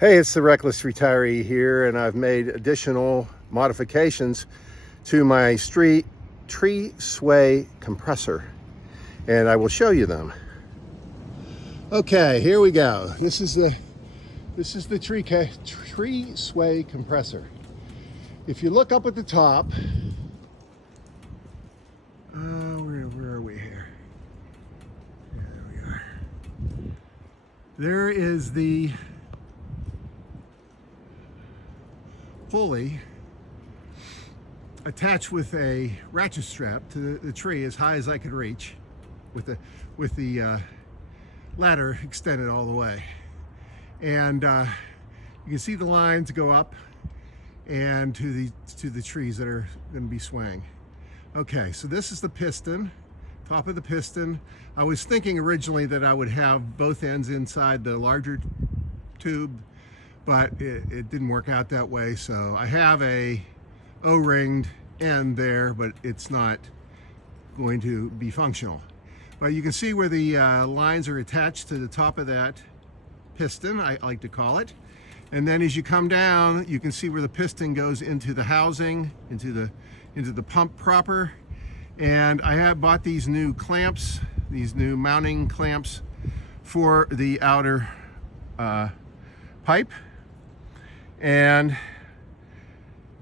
Hey, it's the Reckless Retiree here, and I've made additional modifications to my tree sway compressor, and I will show you them. Okay, here we go. This is the tree sway compressor. If you look up at the top, where are we here? Yeah, there we are. There is the pulley attached with a ratchet strap to the tree as high as I could reach, with the ladder extended all the way, and you can see the lines go up and to the trees that are going to be swaying. Okay, so this is the piston, top of the piston. I was thinking originally that I would have both ends inside the larger tube, but it didn't work out that way. So I have a O-ringed end there, but it's not going to be functional. But you can see where the lines are attached to the top of that piston, I like to call it. And then as you come down, you can see where the piston goes into the housing, into the pump proper. And I have bought these new clamps, these new mounting clamps for the outer pipe. And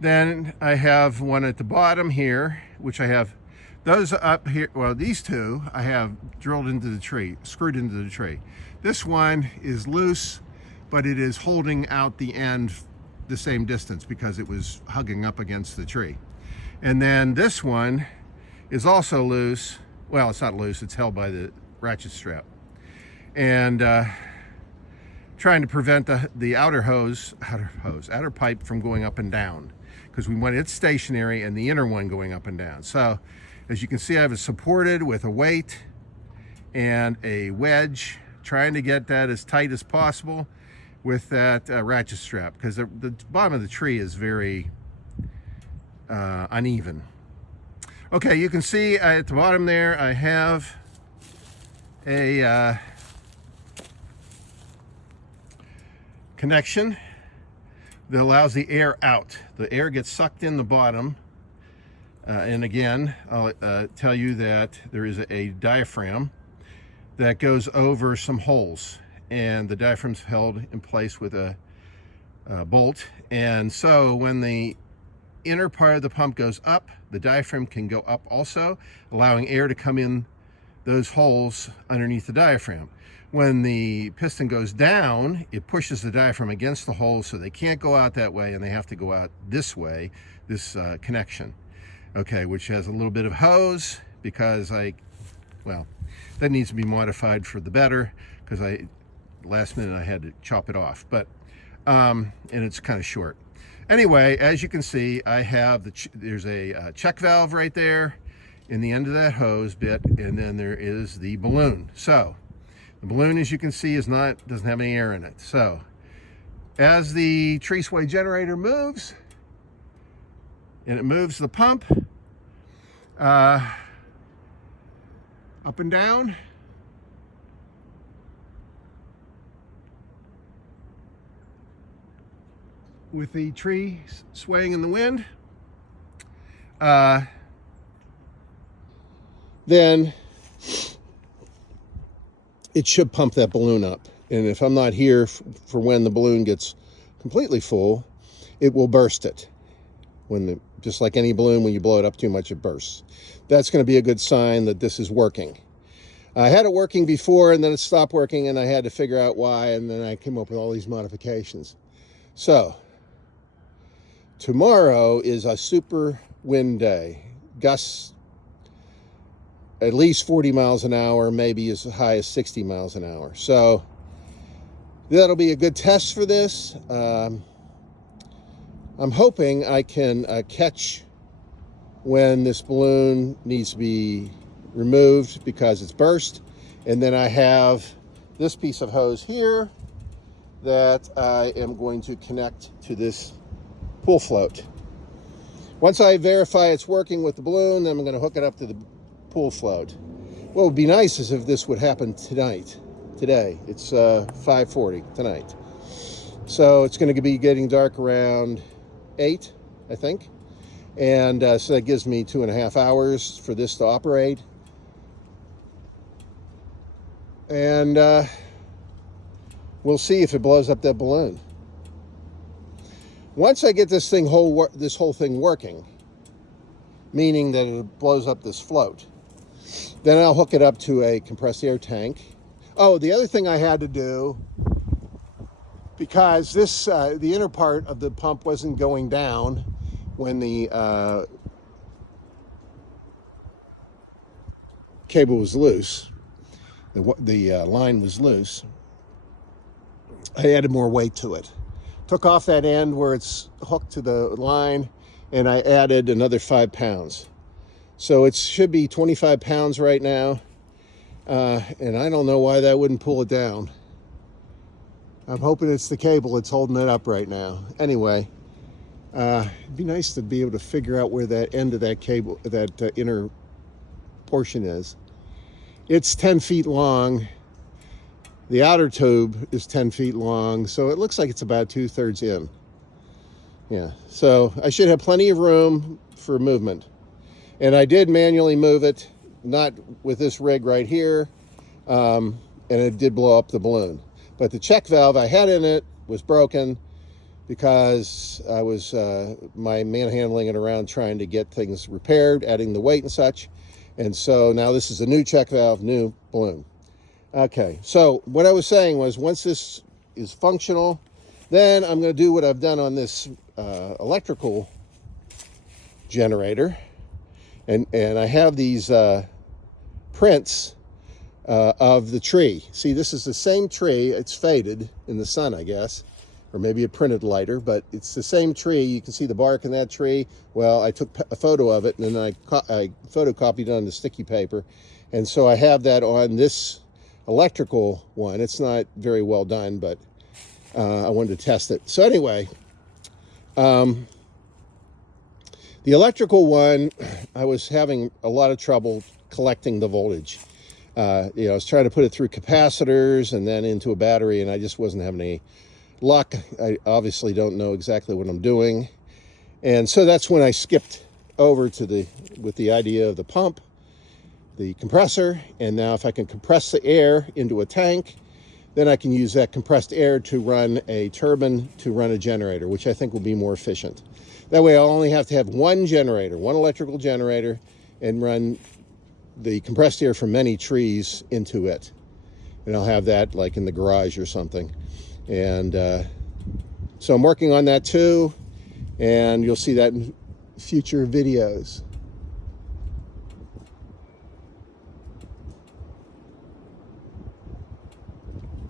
then I have one at the bottom here, which I have those up here. Well, these two I have drilled into the tree, screwed into the tree. This one is loose, but it is holding out the end the same distance because it was hugging up against the tree. And then this one is also loose. Well, it's not loose, it's held by the ratchet strap. And trying to prevent the outer pipe from going up and down, because we want it stationary and the inner one going up and down. So as you can see, I have it supported with a weight and a wedge, trying to get that as tight as possible with that ratchet strap, because the bottom of the tree is very uneven. Okay, you can see at the bottom there I have a connection that allows the air out. The air gets sucked in the bottom, and again, I'll tell you that there is a diaphragm that goes over some holes, and the diaphragm's held in place with a bolt. And so when the inner part of the pump goes up, the diaphragm can go up also, allowing air to come in those holes underneath the diaphragm. When the piston goes down, it pushes the diaphragm against the hole, so they can't go out that way and they have to go out this way, this connection. Okay, which has a little bit of hose, because well, that needs to be modified for the better, because last minute I had to chop it off, but and it's kind of short. Anyway, as you can see, I have there's a check valve right there in the end of that hose bit, and then there is the balloon. So the balloon, as you can see, doesn't have any air in it. So as the tree sway generator moves, and it moves the pump up and down, with the tree swaying in the wind, then it should pump that balloon up. And if I'm not here for when the balloon gets completely full, it will burst it. Just like any balloon, when you blow it up too much, it bursts. That's going to be a good sign that this is working. I had it working before, and then it stopped working, and I had to figure out why, and then I came up with all these modifications. So tomorrow is a super wind day. Gusts at least 40 miles an hour, maybe as high as 60 miles an hour. So that'll be a good test for this. I'm hoping I can catch when this balloon needs to be removed because it's burst. And then I have this piece of hose here that I am going to connect to this pool float. Once I verify it's working with the balloon, then I'm going to hook it up to the pool float. What would be nice is if this would happen today. It's 5:40 tonight. So it's going to be getting dark around 8, I think. And so that gives me 2.5 hours for this to operate. And we'll see if it blows up that balloon. Once I get this whole thing working, meaning that it blows up this float, then I'll hook it up to a compressed air tank. Oh, the other thing I had to do, because this the inner part of the pump wasn't going down when the cable was loose, the line was loose, I added more weight to it. Took off that end where it's hooked to the line, and I added another 5 pounds. So it should be 25 pounds right now, and I don't know why that wouldn't pull it down. I'm hoping it's the cable that's holding it up right now. Anyway, it'd be nice to be able to figure out where that end of that cable, that inner portion is. It's 10 feet long. The outer tube is 10 feet long, so it looks like it's about 2/3 in. Yeah, so I should have plenty of room for movement. And I did manually move it, not with this rig right here, and it did blow up the balloon. But the check valve I had in it was broken because I was manhandling it around trying to get things repaired, adding the weight and such. And so now this is a new check valve, new balloon. Okay, so what I was saying was once this is functional, then I'm going to do what I've done on this electrical generator. And I have these prints of the tree. See, this is the same tree. It's faded in the sun, I guess, or maybe it printed lighter, but it's the same tree. You can see the bark in that tree. Well, I took a photo of it, and then I photocopied it on the sticky paper. And so I have that on this electrical one. It's not very well done, but I wanted to test it. So anyway, the electrical one, I was having a lot of trouble collecting the voltage. I was trying to put it through capacitors and then into a battery, and I just wasn't having any luck. I obviously don't know exactly what I'm doing. And so that's when I skipped over to with the idea of the pump, the compressor, and now if I can compress the air into a tank, then I can use that compressed air to run a turbine to run a generator, which I think will be more efficient. That way I'll only have to have one generator, one electrical generator, and run the compressed air from many trees into it. And I'll have that like in the garage or something. And so I'm working on that too, and you'll see that in future videos.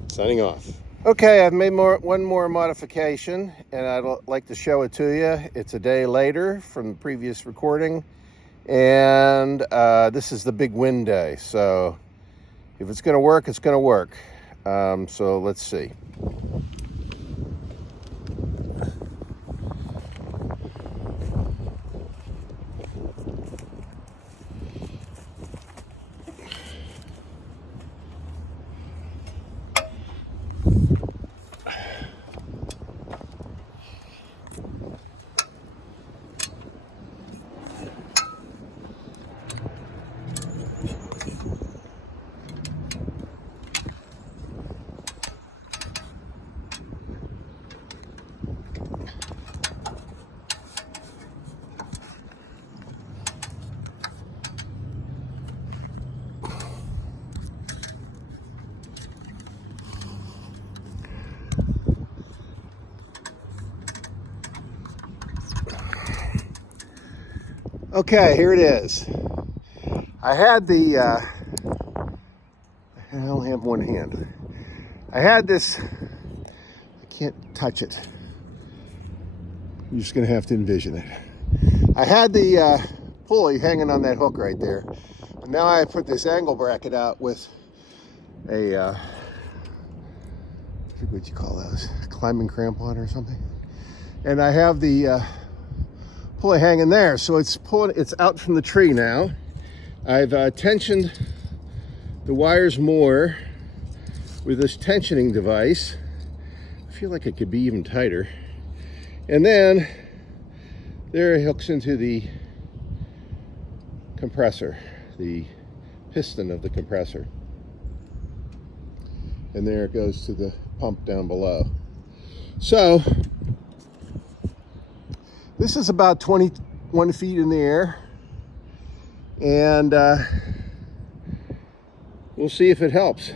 Signing off. Okay, I've made one more modification, and I'd like to show it to you. It's a day later from the previous recording, and this is the big wind day. So if it's going to work, it's going to work. So let's see. Okay, here it is. I had I only have one hand. I had this, I can't touch it. You're just gonna have to envision it. I had the pulley hanging on that hook right there. And now I put this angle bracket out with a, I forget what you call those, climbing crampon or something. And I have the pulley hanging there, so it's out from the tree now. I've tensioned the wires more with this tensioning device. feel like it could be even tighter. And then there it hooks into the compressor, the piston of the compressor. And there it goes to the pump down below. So this is about 21 feet in the air, and we'll see if it helps.